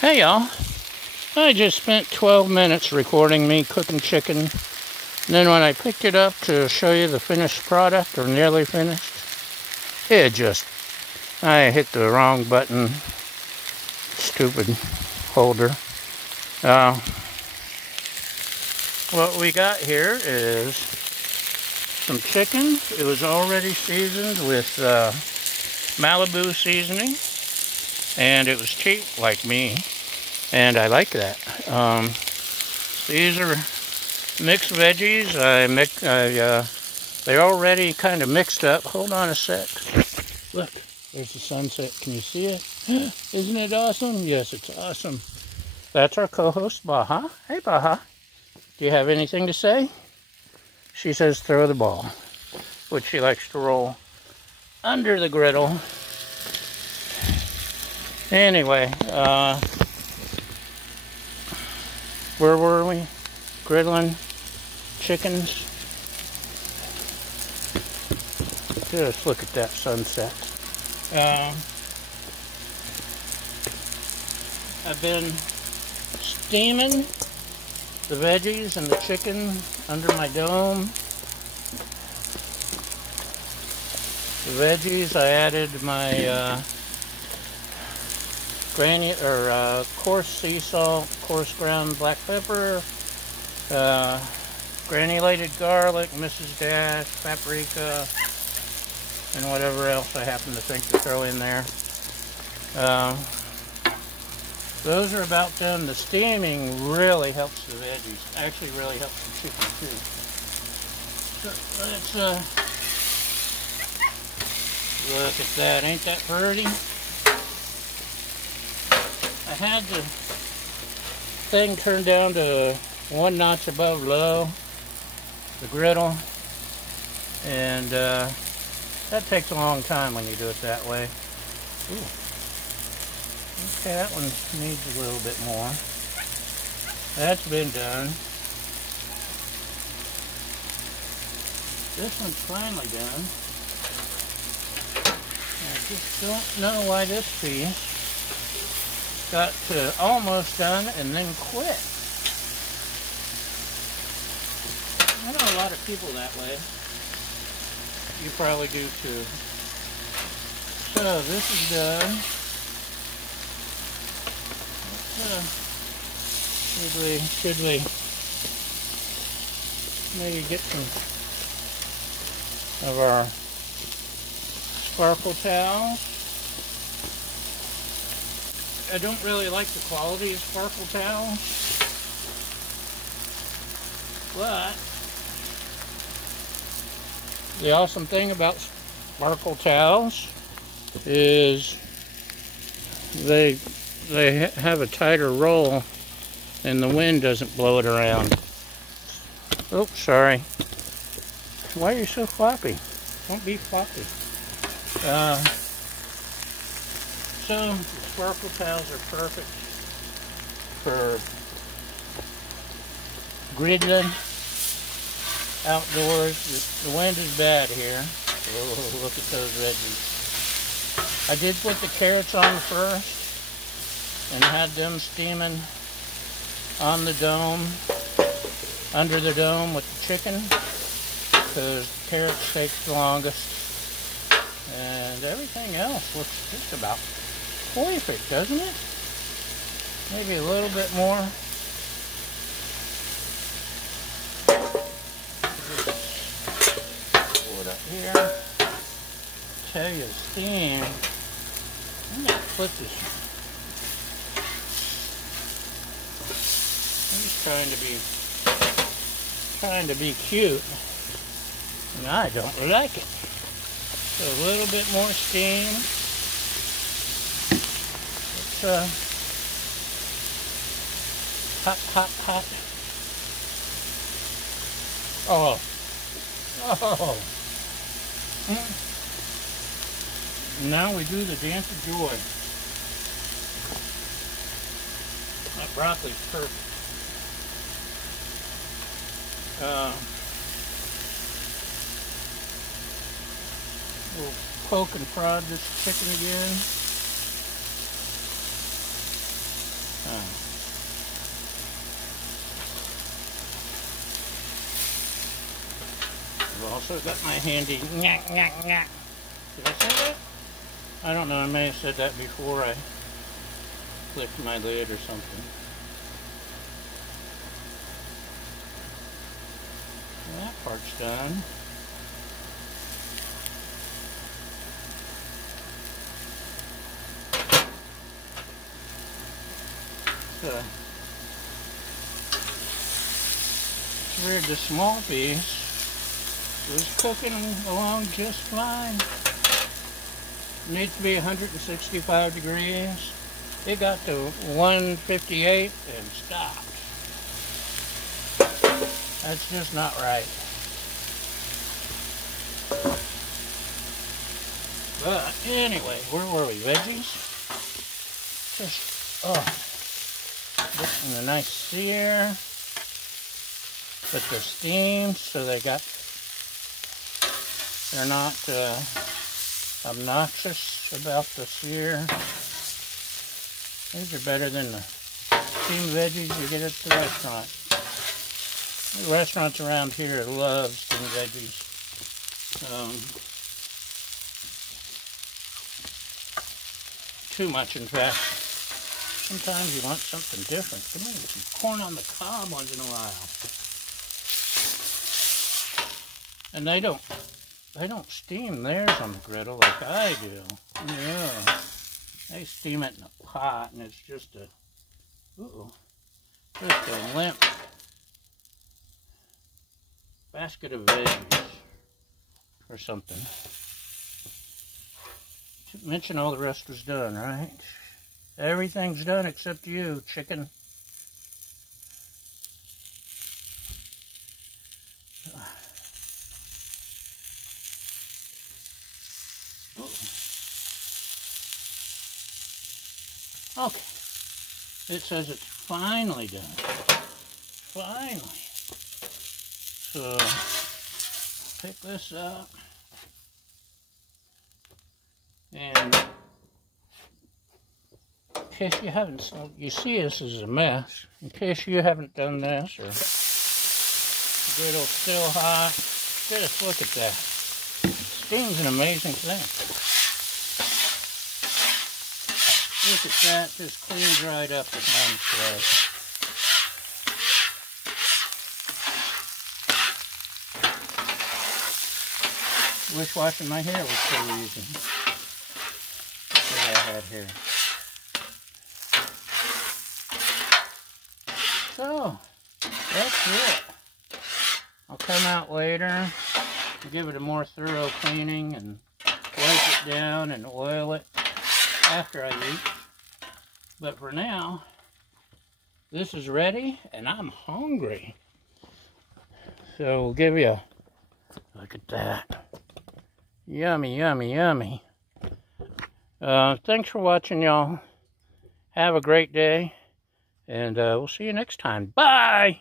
Hey y'all, I just spent 12 minutes recording me cooking chicken. And then when I picked it up to show you the finished product, or nearly finished, I hit the wrong button. Stupid holder. What we got here is some chicken. It was already seasoned with Malibu seasoning. And it was cheap, like me. And I like that. These are mixed veggies. They're already kind of mixed up. Hold on a sec. Look, there's the sunset. Can you see it? Isn't it awesome? Yes, it's awesome. That's our co-host, Baha. Hey, Baha. Do you have anything to say? She says throw the ball, which she likes to roll under the griddle. Anyway, where were we? Griddling chickens. Just look at that sunset. I've been steaming the veggies and the chicken under my dome. The veggies, I added my coarse sea salt, coarse ground black pepper, granulated garlic, Mrs. Dash, paprika, and whatever else I happen to think to throw in there. Those are about done. The steaming really helps the veggies. Actually really helps the chicken too. So let's look at that. Ain't that pretty? I had the thing turned down to 1 notch above low, the griddle, and that takes a long time when you do it that way. Ooh. Okay, that one needs a little bit more. That's been done. This one's finally done. I just don't know why this piece got to almost done and then quit. I know a lot of people that way. You probably do too. So this is done. Should we maybe get some of our sparkle towels? I don't really like the quality of sparkle towels, but the awesome thing about sparkle towels is they have a tighter roll and the wind doesn't blow it around. Oops, sorry. Why are you so floppy? Don't be floppy. So sparkle towels are perfect for griddling outdoors. The wind is bad here. Oh, look at those veggies. I did put the carrots on first and had them steaming on the dome, under the dome with the chicken, because the carrots take the longest. And everything else looks just about perfect, doesn't it? Maybe a little bit more. Pull it up here. Tell you the steam. I'm gonna flip this. I'm just trying to be cute, and I don't like it. So a little bit more steam. It's hot, hot, hot. Oh. Now we do the dance of joy. That broccoli's perfect. We'll poke and prod this chicken again. I've also got my handy nyah, nyah, nyah. Did I say that? I don't know, I may have said that before I clicked my lid or something. Well, that part's done. It's weird, the small piece was cooking along just fine. It needs to be 165 degrees. It got to 158 and stopped. That's just not right. But anyway, where were we? Veggies? Just, getting a nice sear. Put the steam so they're not obnoxious about the sear. These are better than the steamed veggies you get at the restaurant. The restaurants around here love steamed veggies. Too much, in fact. Sometimes you want something different. Come on, some corn on the cob once in a while. And they don't steam theirs on the griddle like I do. Yeah. They steam it in a pot, and it's just a limp basket of veggies or something. Didn't mention all the rest was done, right? Everything's done except you, chicken. Okay. It says it's finally done. Finally. So, pick this up. And in case you haven't, you see this is a mess. In case you haven't done this, or the griddle's still hot, just look at that. Steam's an amazing thing. Look at that, just clean dried up with one thread. Wish washing my hair was so easy. That's what I had here. So, that's it. I'll come out later and give it a more thorough cleaning and wipe it down and oil it after I eat. But for now, this is ready and I'm hungry. So we'll give you a look at that. Yummy, yummy, yummy. Thanks for watching, y'all. Have a great day. And we'll see you next time. Bye!